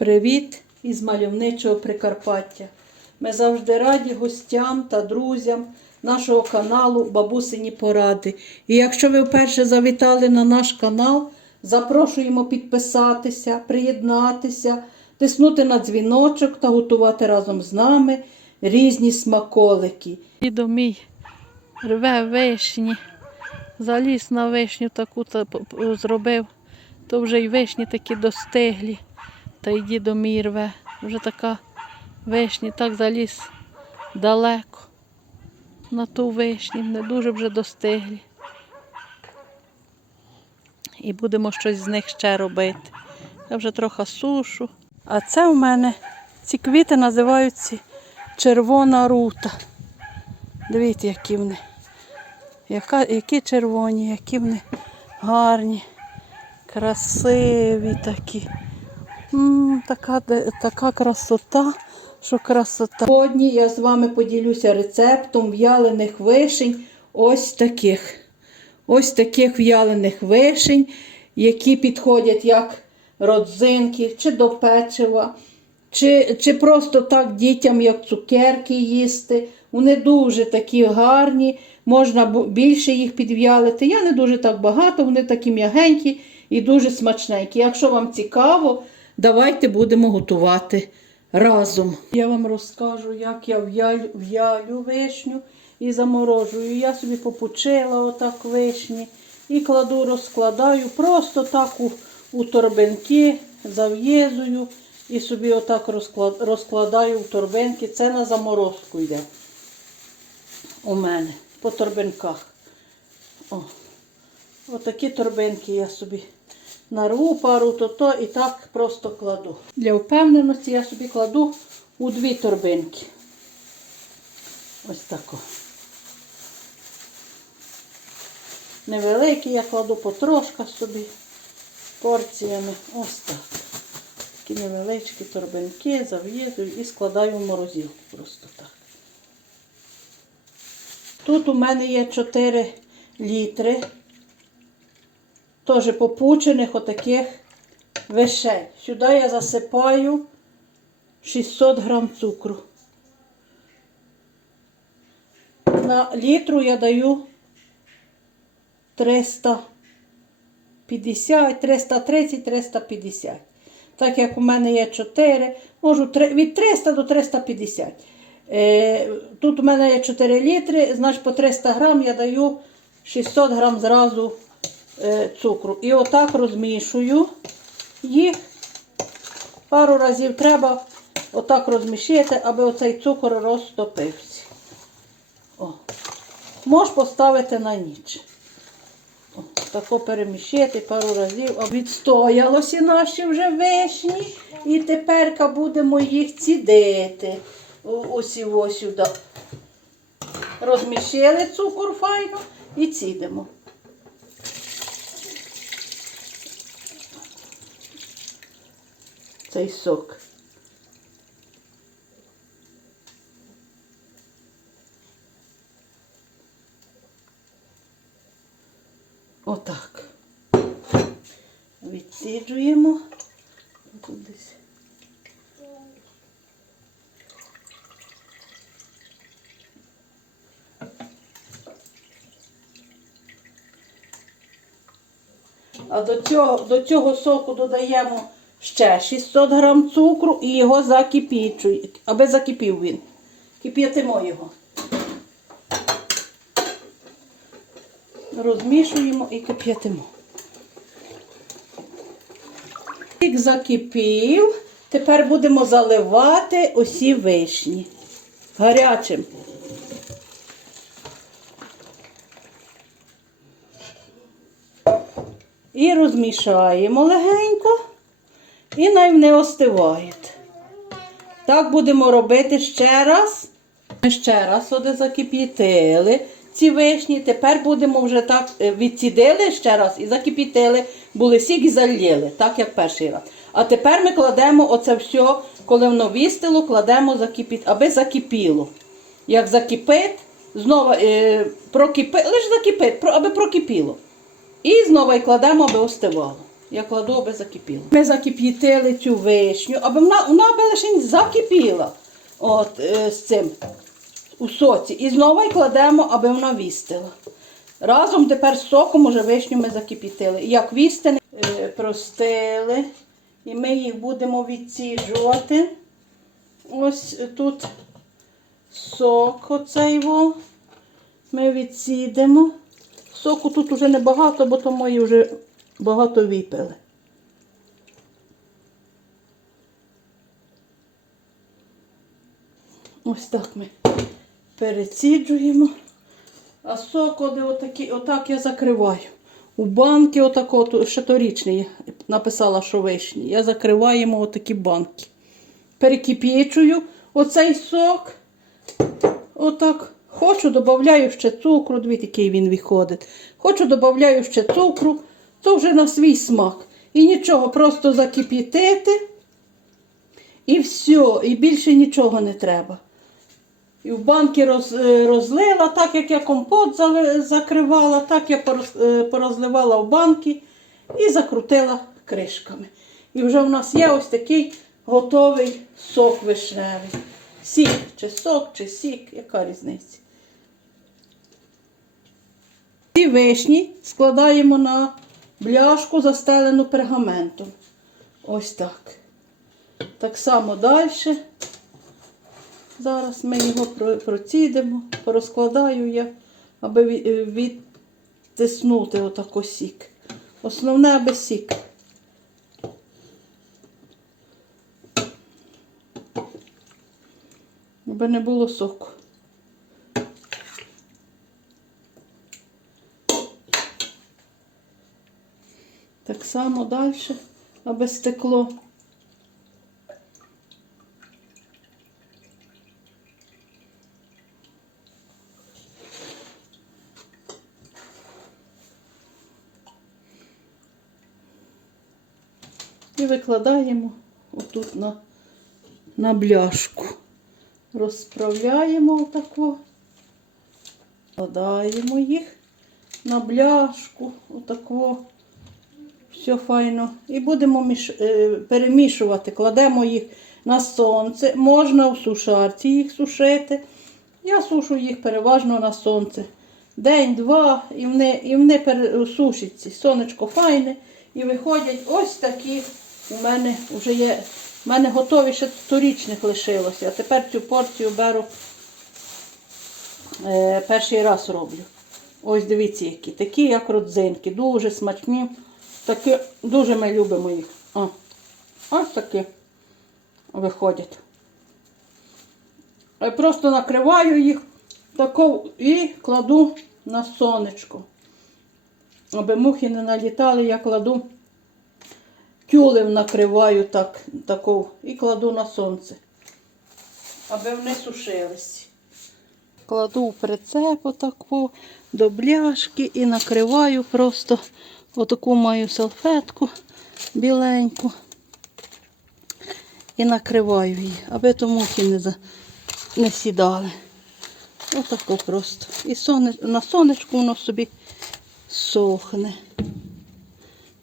Привіт із мальовничого Прикарпаття. Ми завжди раді гостям та друзям нашого каналу Бабусині Поради. І якщо ви вперше завітали на наш канал, запрошуємо підписатися, приєднатися, тиснути на дзвіночок та готувати разом з нами різні смаколики. Дідо мій рве вишні, заліз на вишню таку зробив, то вже й вишні такі достиглі. Та й дідо мій. Вже така вишні, так заліз далеко. На ту вишню, не дуже вже достиглі. І будемо щось з них ще робити. Я вже трохи сушу. А це в мене ці квіти називаються червона рута. Дивіться, які вони. Яка, які червоні, які вони гарні, красиві такі. Така, така красота, що красота. Сьогодні я з вами поділюся рецептом в'ялених вишень. Ось таких. Ось таких в'ялених вишень, які підходять як родзинки, чи до печива, чи, чи просто так дітям, як цукерки їсти. Вони дуже такі гарні, можна більше їх підв'ялити. Я не дуже так багато, вони такі м'ягенькі і дуже смачненькі. Якщо вам цікаво, давайте будемо готувати разом. Я вам розкажу, як я в'ялю, в'ялю вишню і заморожую. Я собі попучила отак вишні і кладу, розкладаю просто так у, у торбинки, зав'єзую і собі отак розклад, розкладаю в торбинки. Це на заморозку йде у мене по торбинках. О, отакі торбинки я собі нарву пару то-то і так просто кладу. Для впевненості я собі кладу у дві торбинки. Ось тако. Невеликі я кладу потрошка собі порціями. Ось так. Такі невеличкі торбинки зав'єдую і складаю в морозилку просто так. Тут у мене є 4 літри теж попучених отаких вишень. Сюди я засипаю 600 грам цукру. На літру я даю 350, 330, 350. Так як у мене є 4, можу від 300 до 350. Е, Тут у мене є 4 літри, значить по 300 грам я даю 600 грам зразу цукру. І отак розмішую їх. Пару разів треба отак розмішити, аби оцей цукор розтопився. О. Можеш поставити на ніч. О, тако перемішити пару разів. А Відстоялося наші вже вишні. І тепер будемо їх цідити. О- Ось ось сюди. Розмішили цукор файно і цідимо. Цей сок. Отак. Відсіджуємо. Десь. А до цього, до цього соку додаємо ще 600 грам цукру і його закипічуємо, аби закипів він. Кип'ятимо його. Розмішуємо і кип'ятимо. Сік закипів. Тепер будемо заливати усі вишні гарячим. І розмішаємо легенько, і най не остивають. Так будемо робити ще раз. Ми ще раз оде закип'ятили ці вишні. Тепер будемо вже так е, відсідили ще раз і закип'ятили, були сік і залили, так як перший раз. А тепер ми кладемо оце все, коли воно вістило, кладемо закипіт, аби закипіло. Як закипить, знову е, прокипи, лише закипить, аби прокипіло. І знову й кладемо, аби остивало. Я кладу, аби закипіло. Ми закип'ятили цю вишню, аби вона, вона аби лише закипіла от, е, з цим у соці. І знову кладемо, аби вона вістила. Разом тепер з соком уже вишню ми закип'ятили. Як вістини е, простили. І ми їх будемо відсіжувати. Ось тут сок оцей во. Ми відсідемо. Соку тут уже небагато, бо то мої вже багато випили. Ось так ми переціджуємо. А сок оде отакі, отак я закриваю. У банки отако, ще торічний я написала, що вишні. Я закриваємо отакі банки. Перекип'ячую оцей сок. Отак. Хочу, додаю ще цукру, дивіться, який він виходить. Хочу, додаю ще цукру, то вже на свій смак. І нічого, просто закип'ятити. І все, і більше нічого не треба. І в банки роз, е, розлила, так як я компот закривала, так я е, порозливала в банки і закрутила кришками. І вже в нас є ось такий готовий сок вишневий. Сік, чи сок, чи сік, яка різниця. Ці вишні складаємо на бляшку, застелену пергаментом. Ось так. Так само далі. Зараз ми його про- процідимо, порозкладаю я, аби е, відтиснути отако сік. Основне, аби сік. Аби не було соку. Так само далі, аби стекло. І викладаємо отут на, на бляшку. Розправляємо отако. Вкладаємо їх на бляшку, отако. Все файно. І будемо міш... е, перемішувати. Кладемо їх на сонце. Можна в сушарці їх сушити. Я сушу їх переважно на сонце. День-два, і вони, і вони пересушаться. Сонечко файне. І виходять ось такі. У мене вже є. У мене готові ще торічних лишилося. А тепер цю порцію беру е, перший раз роблю. Ось дивіться, які. Такі, як родзинки. Дуже смачні. Такі, дуже ми любимо їх. О, ось такі виходять. Я просто накриваю їх тако і кладу на сонечко. Аби мухи не налітали, я кладу тюлем накриваю так, тако, і кладу на сонце, аби вони сушились. Кладу в прицеп отаку до бляшки і накриваю просто отаку маю салфетку біленьку. І накриваю її, аби то мухи не, за... не сідали. Отако просто. І соне... на сонечку воно собі сохне.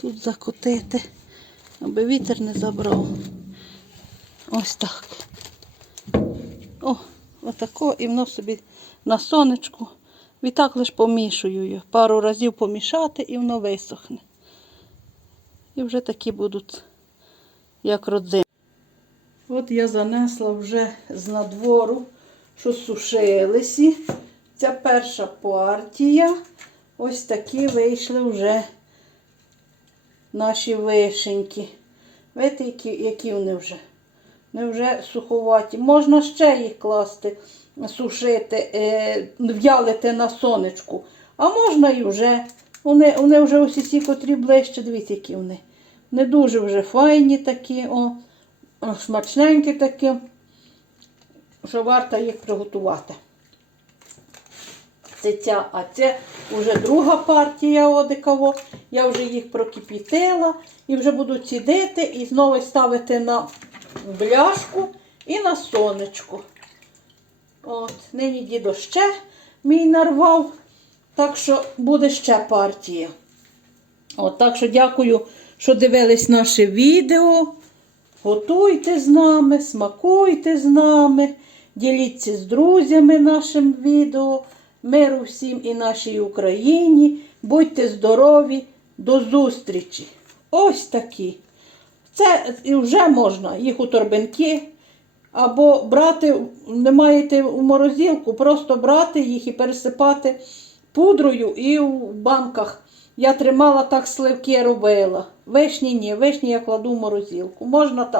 Тут закотити, аби вітер не забрав. Ось так. О, отако, і воно собі на сонечку. Відтак лише помішую його. Пару разів помішати і воно висохне. І вже такі будуть, як родзинки. От я занесла вже з надвору, що сушилися. Ця перша партія. Ось такі вийшли вже наші вишеньки. Видите, які, які вони вже? Вони вже суховаті. Можна ще їх класти, сушити, е, в'ялити на сонечку. А можна і вже. Вони, вони вже усі ці, котрі ближче, дивіться, які вони. Не дуже вже файні такі, о, смачненькі такі, що варто їх приготувати. Це ця, а це вже друга партія одикаво. Я вже їх прокипітила і вже буду цідити і знову ставити на бляшку і на сонечку. От, нині дідо ще мій нарвав, так що буде ще партія. От, так що дякую, що дивились наше відео. Готуйте з нами, смакуйте з нами, діліться з друзями нашим відео. Миру всім і нашій Україні. Будьте здорові, до зустрічі. Ось такі. Це і вже можна їх у торбинки. Або брати, не маєте у морозилку, просто брати їх і пересипати пудрою і в банках. Я тримала так сливки робила. Вишні ні, вишні я кладу в морозилку. Можна так.